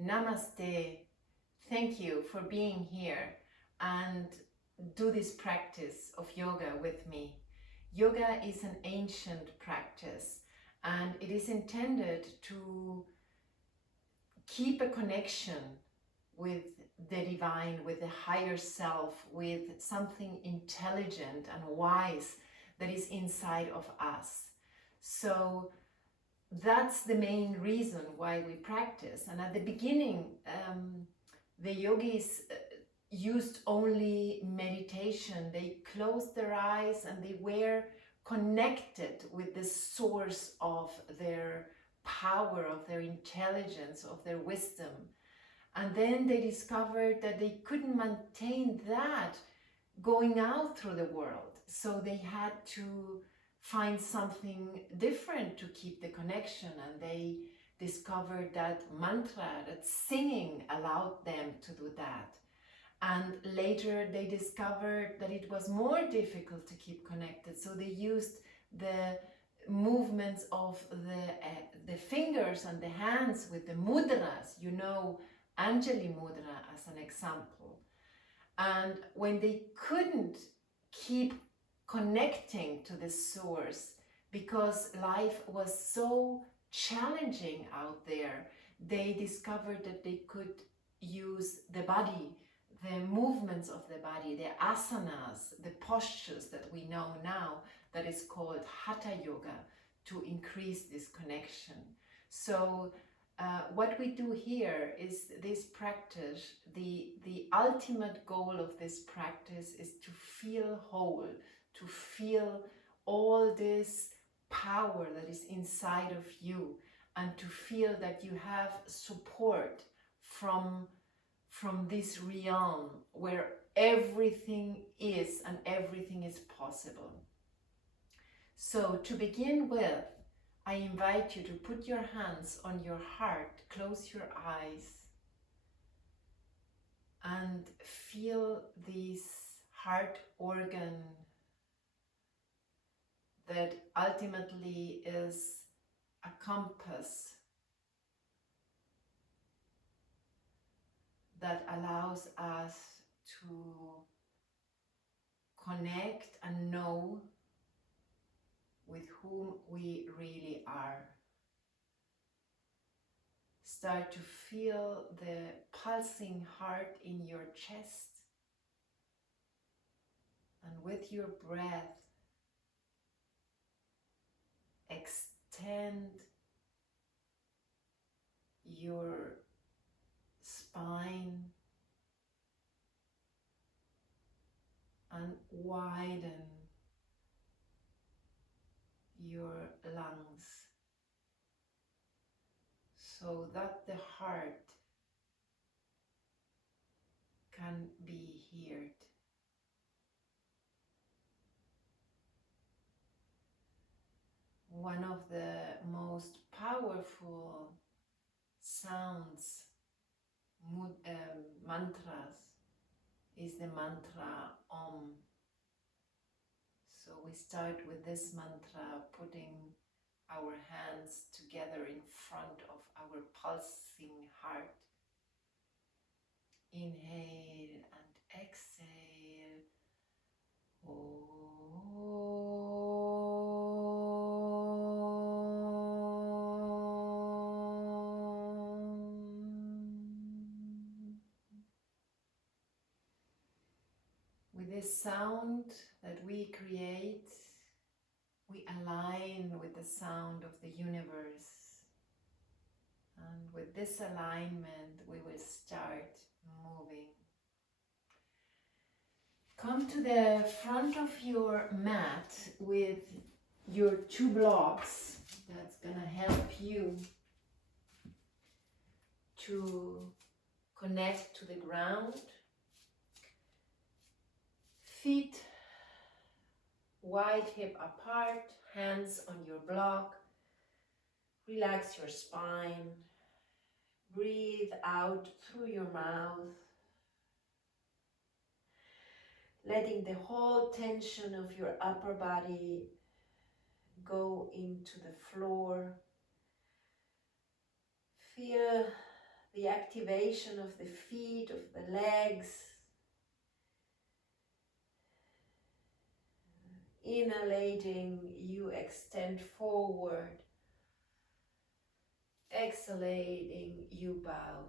Namaste. Thank you for being here and do this practice of yoga with me. Yoga is an ancient practice and it is intended to keep a connection with the divine, with the higher self, with something intelligent and wise that is inside of us. So that's the main reason why we practice. And at the beginning, the yogis used only meditation. They closed their eyes and they were connected with the source of their power, of their intelligence, of their wisdom. And then they discovered that they couldn't maintain that going out through the world. So they had to find something different to keep the connection, and they discovered that mantra, that singing allowed them to do that. And later they discovered that it was more difficult to keep connected, so they used the movements of the fingers and the hands with the mudras, you know, Anjali mudra as an example. And when they couldn't keep connecting to the source because life was so challenging out there, they discovered that they could use the body, the movements of the body, the asanas, the postures that we know now, that is called Hatha Yoga, to increase this connection. So what we do here is this practice, the ultimate goal of this practice is to feel whole, to feel all this power that is inside of you, and to feel that you have support from this realm where everything is and everything is possible. So to begin with, I invite you to put your hands on your heart, close your eyes, and feel this heart organ that ultimately is a compass that allows us to connect and know with whom we really are. Start to feel the pulsing heart in your chest, and with your breath, extend your spine and widen your lungs so that the heart can be heard. One of the most powerful sounds, mantras, is the mantra Om. So we start with this mantra, putting our hands together in front of our pulsing heart. Inhale and exhale. With this sound that we create, we align with the sound of the universe. And with this alignment, we will start moving. Come to the front of your mat with your 2 blocks. That's gonna help you to connect to the ground. Feet wide hip apart, hands on your block. Relax your spine. Breathe out through your mouth, letting the whole tension of your upper body go into the floor. Feel the the activation of the feet, of the legs. Inhalating, you extend forward. Exhalating, you bow.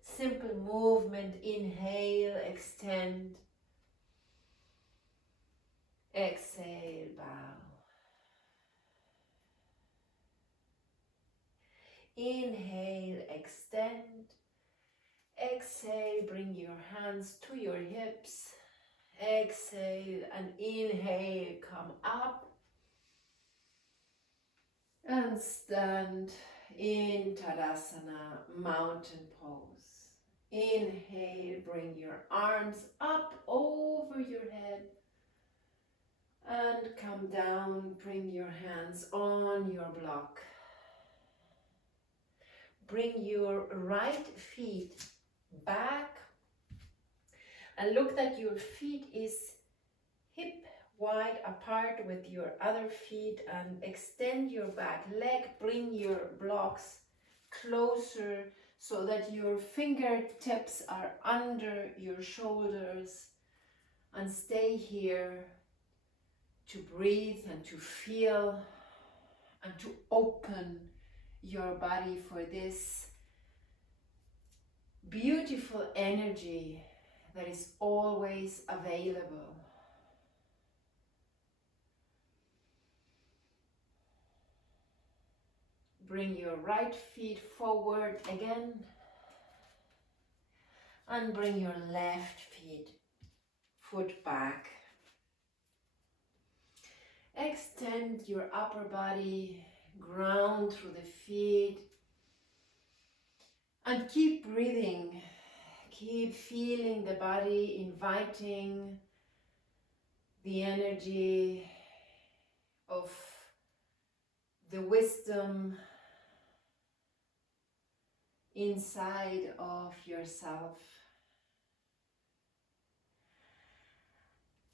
Simple movement, inhale, extend. Exhale, bow. Inhale, extend. Exhale, bring your hands to your hips. Exhale and inhale, come up. And stand in Tadasana, mountain pose. Inhale, bring your arms up over your head. And come down, bring your hands on your block. Bring your right feet back. And look that your feet is hip wide apart with your other feet, and extend your back leg. Bring your blocks closer so that your fingertips are under your shoulders, and stay here to breathe and to feel and to open your body for this beautiful energy that is always available. Bring your right feet forward again, and bring your left foot back. Extend your upper body, ground through the feet, and keep breathing. Keep feeling the body, inviting the energy of the wisdom inside of yourself.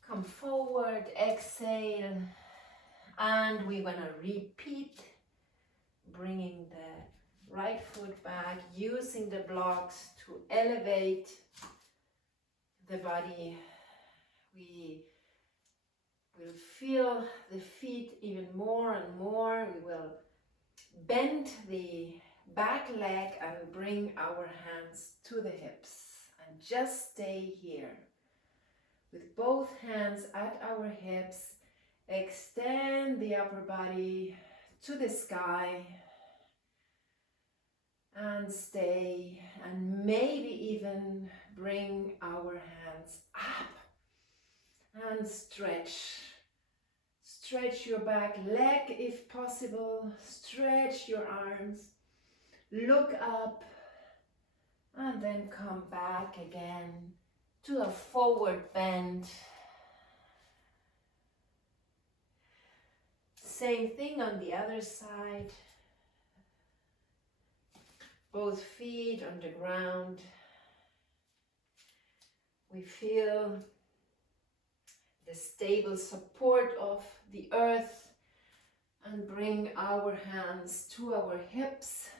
Come forward, exhale, and we're gonna repeat, bringing the right foot back, using the blocks to elevate the body. We will feel the feet even more and more. We will bend the back leg and bring our hands to the hips, and just stay here with both hands at our hips. Extend the upper body to the sky and stay, and maybe even bring our hands up and stretch. Stretch your back leg if possible. Stretch your arms. Look up and then come back again to a forward bend. Same thing on the other side. Both feet on the ground. We feel the stable support of the earth, and bring our hands to our hips.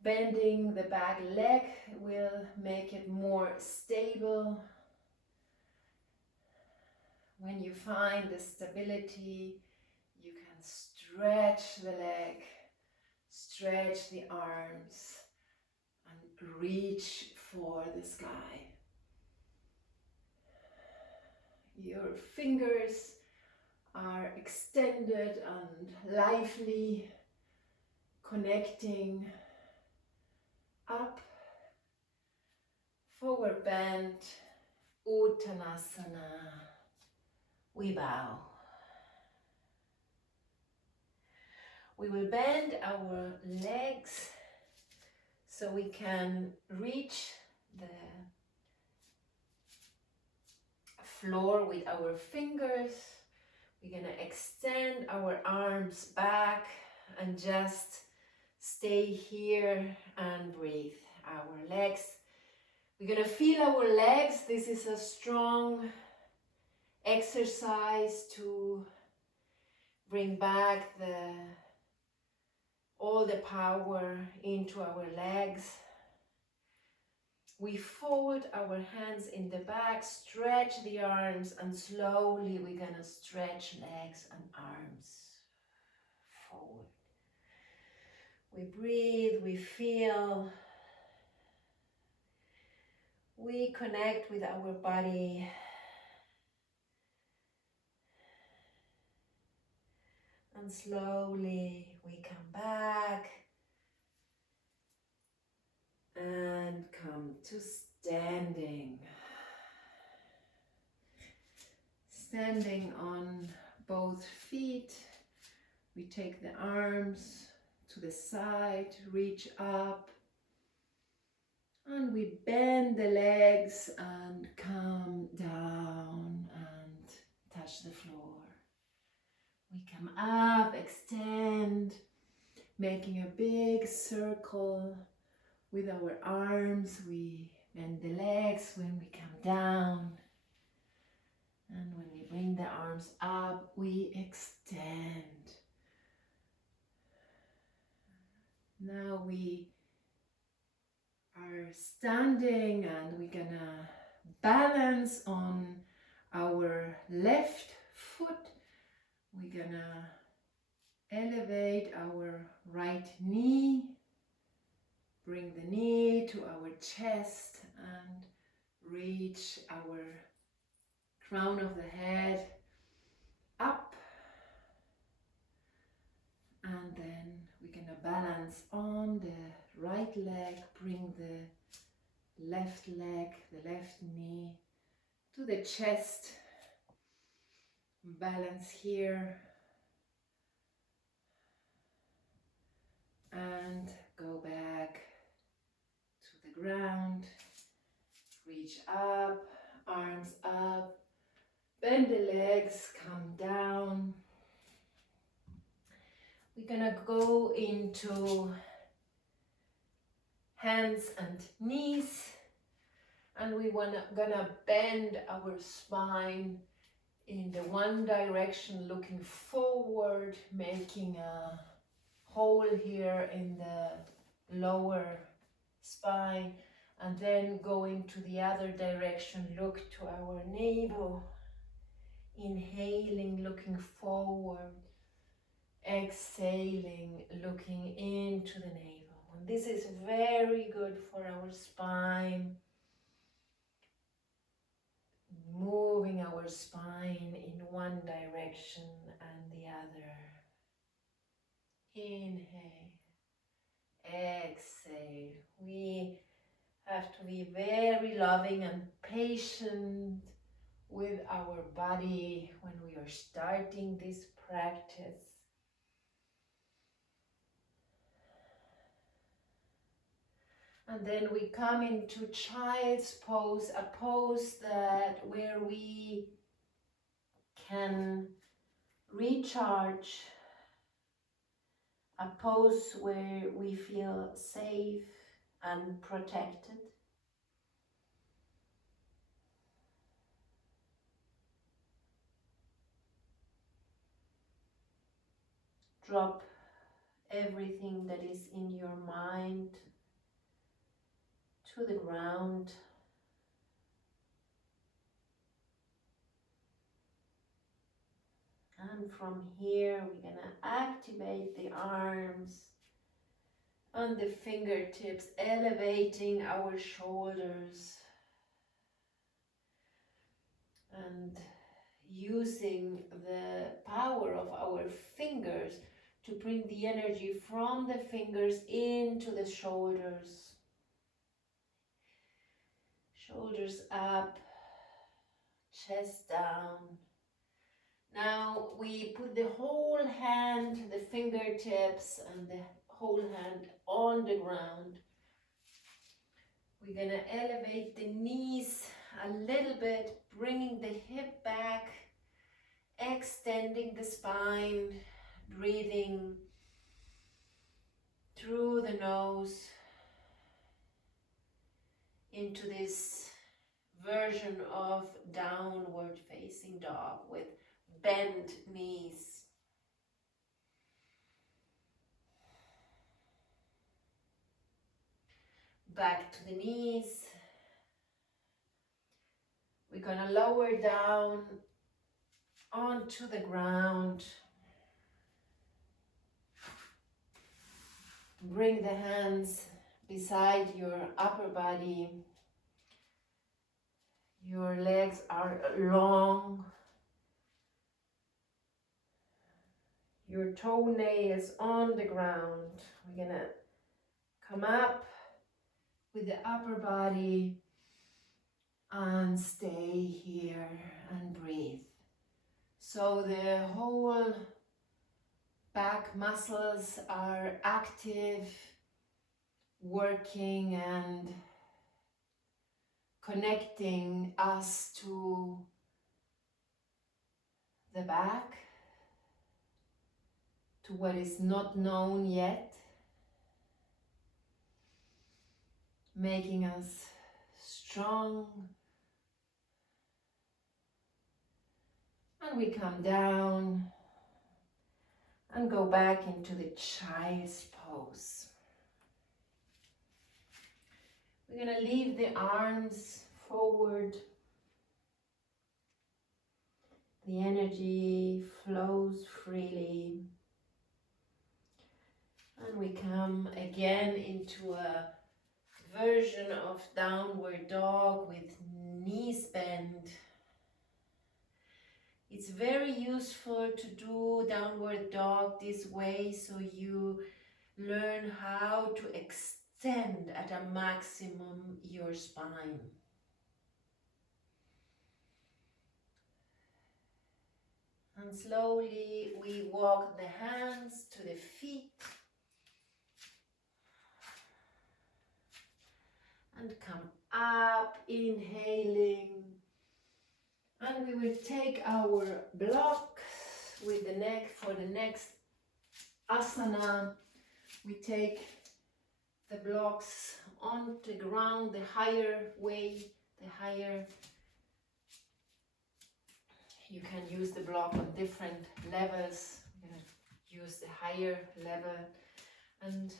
Bending the back leg will make it more stable. When you find the stability, you can stretch the leg, stretch the arms, and reach for the sky. Your fingers are extended and lively, connecting up, forward bend, Uttanasana. We bow. We will bend our legs so we can reach the floor with our fingers. We're gonna extend our arms back and just stay here and breathe. Our legs, we're gonna feel our legs. This is a strong exercise to Bring back all the power into our legs. We fold our hands in the back, stretch the arms, and slowly we're gonna stretch legs and arms forward. We breathe, we feel, we connect with our body. And slowly we come back and come to standing. Standing on both feet, we take the arms to the side, reach up, and we bend the legs and come down and touch the floor. We come up, extend, making a big circle with our arms. We bend the legs when we come down. And when we bring the arms up, we extend. Now we are standing and we're gonna balance on our left foot. We're gonna elevate our right knee, bring the knee to our chest and reach our crown of the head up, and then we're gonna balance on the right leg, bring the left leg, the left knee to the chest, balance here, and go back to the ground, reach up, arms up, bend the legs, come down. We're gonna go into hands and knees, and we gonna bend our spine in the one direction, looking forward, making a hole here in the lower spine, and then going to the other direction, look to our navel, inhaling, looking forward, exhaling, looking into the navel. And this is very good for our spine, moving our spine in one direction and the other. Inhale, exhale. We have to be very loving and patient with our body when we are starting this practice. And then we come into child's pose, a pose that where we can recharge, a pose where we feel safe and protected. Drop everything that is in your mind to the ground. And from here, we're gonna activate the arms and the fingertips, elevating our shoulders and using the power of our fingers to bring the energy from the fingers into the shoulders. Shoulders up, chest down. Now we put the whole hand, the fingertips and the whole hand on the ground. We're gonna elevate the knees a little bit, bringing the hip back, extending the spine, breathing through the nose into this version of downward facing dog with bent knees. back to the knees. We're gonna lower down onto the ground. Bring the hands beside your upper body. Your legs are long. Your toenails on the ground. We're gonna come up with the upper body and stay here and breathe. So the whole back muscles are active, working and connecting us to the back, to what is not known yet, making us strong. And we come down and go back into the child's pose. We're going to leave the arms forward. The energy flows freely. And we come again into a version of downward dog with knees bent. It's very useful to do downward dog this way so you learn how to extend at a maximum your spine. And slowly we walk the hands to the feet and come up, inhaling. And we will take our blocks with the neck for the next asana. We take the blocks on the ground, the higher way, the higher. You can use the block on different levels. I'm going to use the higher level. And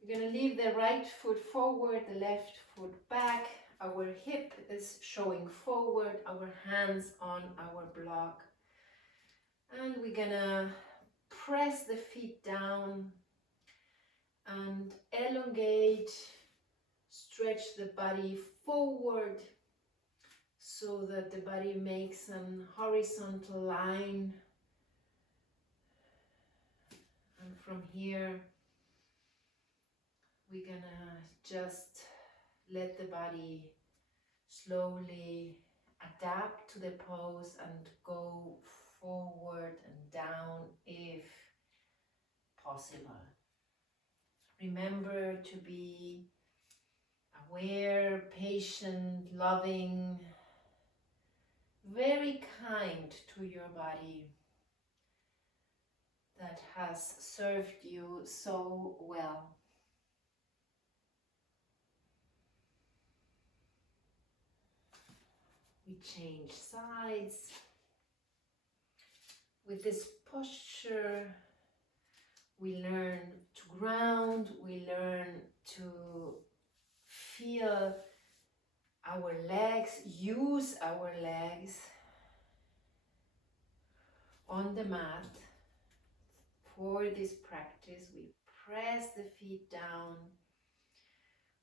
we're going to leave the right foot forward, the left foot back. Our hip is showing forward, our hands on our block. And we're gonna press the feet down and elongate, stretch the body forward so that the body makes an horizontal line. And from here, we're gonna just let the body slowly adapt to the pose and go forward and down if possible. Remember to be aware, patient, loving, very kind to your body that has served you so well. We change sides. With this posture, we learn to ground, we learn to feel our legs, use our legs on the mat. For this practice, we press the feet down.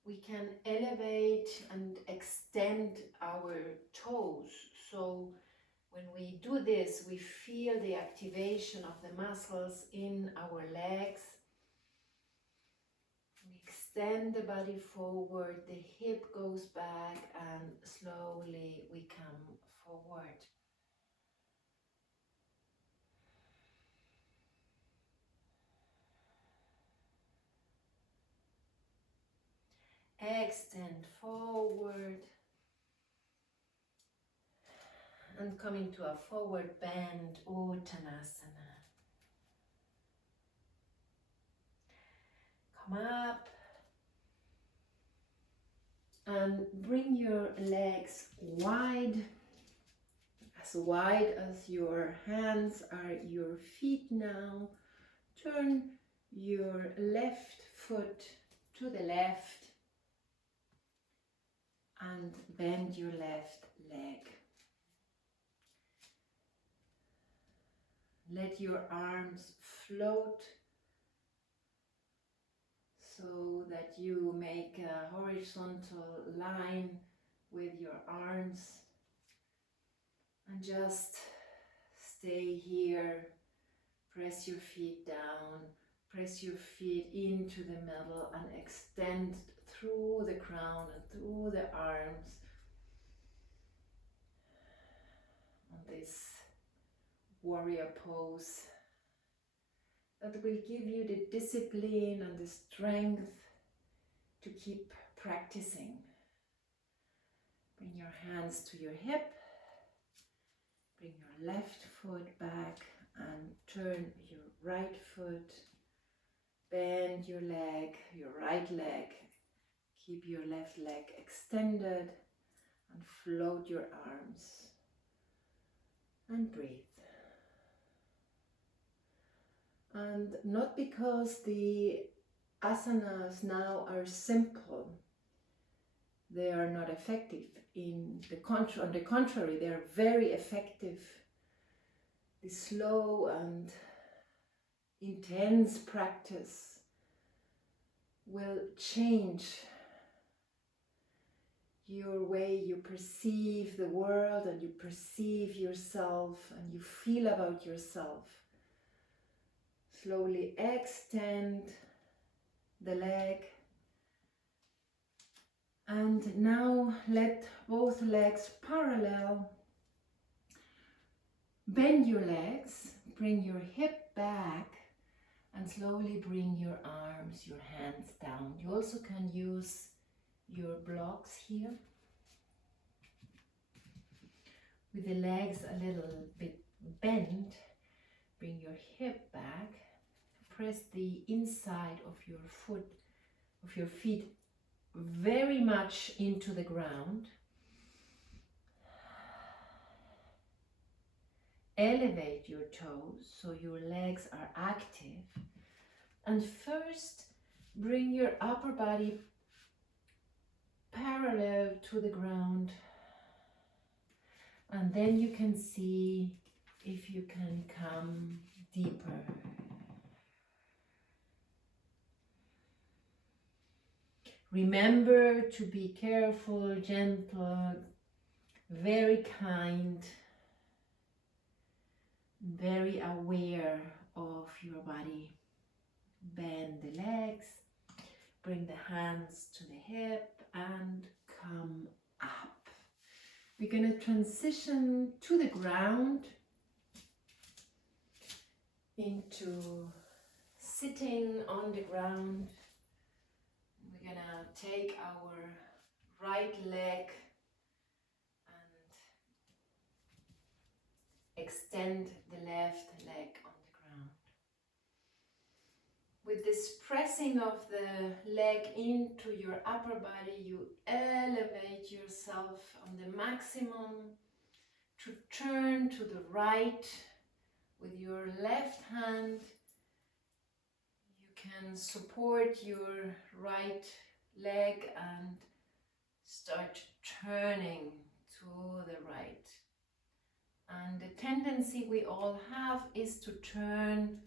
We can elevate and extend our toes. So when we do this, we feel the activation of the muscles in our legs. We extend the body forward, the hip goes back, and slowly we come forward. Extend forward and come into a forward bend, Uttanasana. Come up and bring your legs wide as your hands are your feet now. Turn your left foot to the left and bend your left leg. Let your arms float so that you make a horizontal line with your arms, and just stay here. Press your feet down, press your feet into the middle and extend through the crown and through the arms on this warrior pose that will give you the discipline and the strength to keep practicing. Bring your hands to your hip, bring your left foot back and turn your right foot, bend your leg, your right leg, keep your left leg extended and float your arms and breathe. And not because the asanas now are simple, they are not effective. On the contrary, they are very effective. The slow and intense practice will change your way you perceive the world and you perceive yourself and you feel about yourself. Slowly extend the leg, and now let both legs parallel. Bend your legs, bring your hip back, and slowly bring your arms, your hands down. You also can use your blocks here with the legs a little bit bent. Bring your hip back, press the inside of your foot, of your feet very much into the ground. Elevate your toes so your legs are active. And first, bring your upper body parallel to the ground. And then you can see if you can come deeper. Remember to be careful, gentle, very kind, very aware of your body. Bend the legs, bring the hands to the hip and come up. We're going to transition to the ground into sitting on the ground. We're going to take our right leg and extend the left leg on the ground. With this pressing of the leg into your upper body, you elevate yourself on the maximum to turn to the right with your left hand. You can support your right leg and start turning to the right. And the tendency we all have is to turn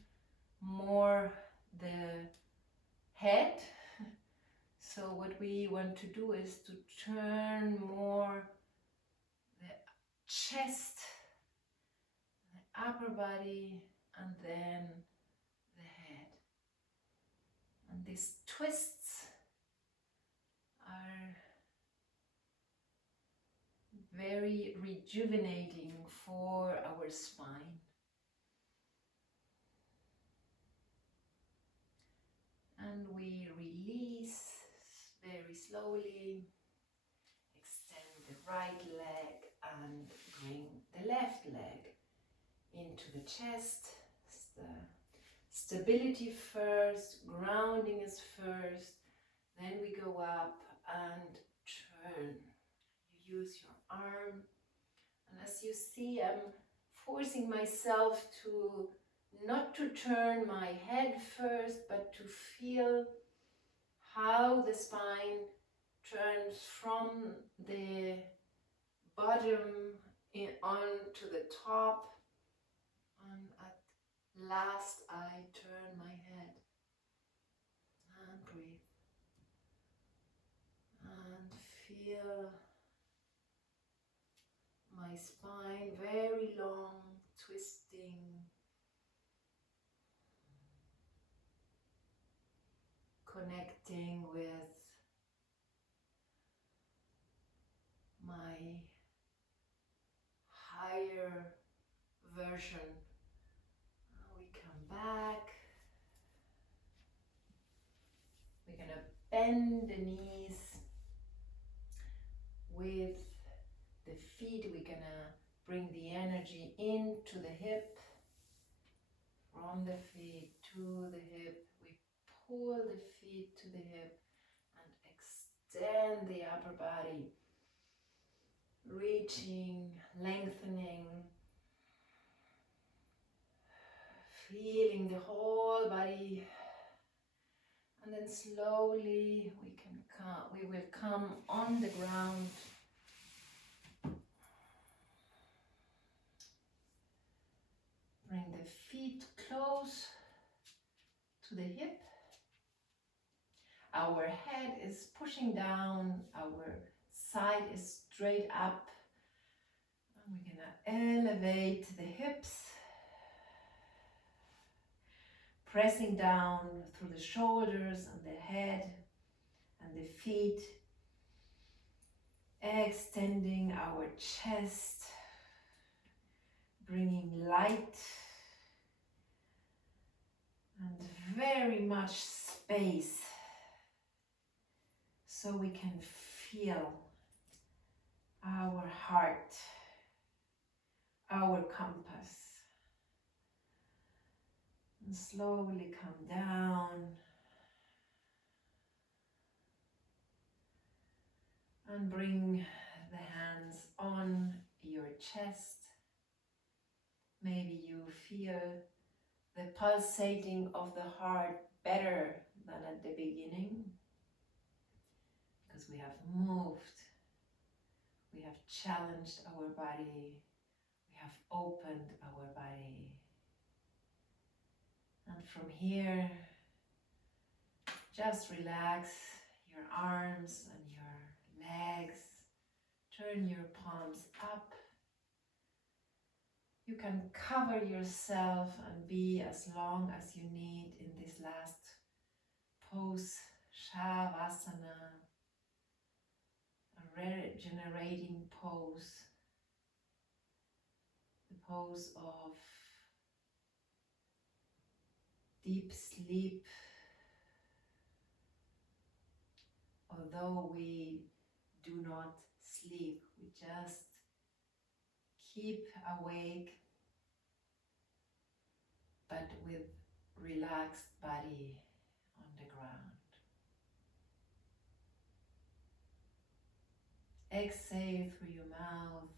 more the head. So what we want to do is to turn more the chest, the upper body, and then the head. And these twists are very rejuvenating for our spine. And we release very slowly, extend the right leg and bring the left leg into the chest. Stability first, grounding is first, then we go up and turn. You use your arm, and as you see, I'm forcing myself to not to turn my head first, but to feel how the spine turns from the bottom onto the top, and at last I turn my head and breathe and feel my spine very long, twisting, connecting with my higher version. Now we come back. We're gonna bend the knees with the feet. We're gonna bring the energy into the hip, from the feet to the hip. We pull the feet to the hip and extend the upper body, reaching, lengthening, feeling the whole body. And then slowly we will come on the ground. Bring the feet close to the hip. Our head is pushing down, our side is straight up. And we're gonna elevate the hips, pressing down through the shoulders and the head and the feet, extending our chest, bringing light and very much space so we can feel our heart, our compass. And slowly come down and bring the hands on your chest. Maybe you feel the pulsating of the heart better than at the beginning, because we have moved, we have challenged our body, we have opened our body. And from here, just relax your arms and your legs. Turn your palms up. You can cover yourself and be as long as you need in this last pose, Shavasana, a regenerating pose, the pose of deep sleep. Although we do not sleep, we just keep awake, but with relaxed body on the ground. Exhale through your mouth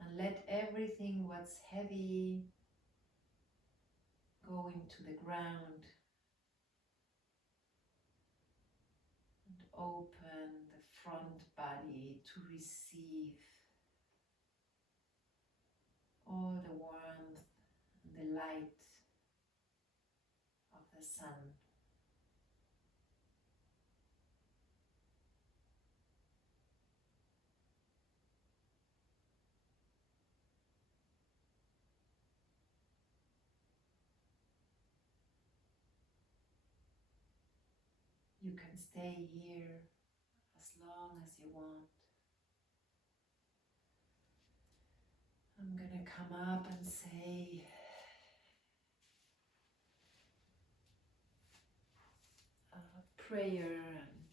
and let everything what's heavy go into the ground. Open the front body to receive all the warmth and the light of the sun. You can stay here as long as you want. I'm gonna come up and say a prayer and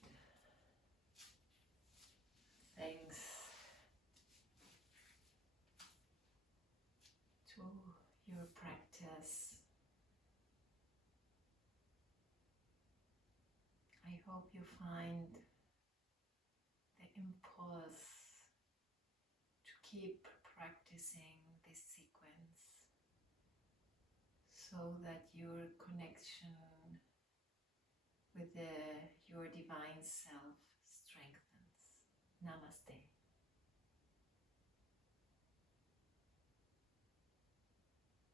thanks to your practice. I hope you find the impulse to keep practicing this sequence so that your connection with your divine self strengthens. Namaste.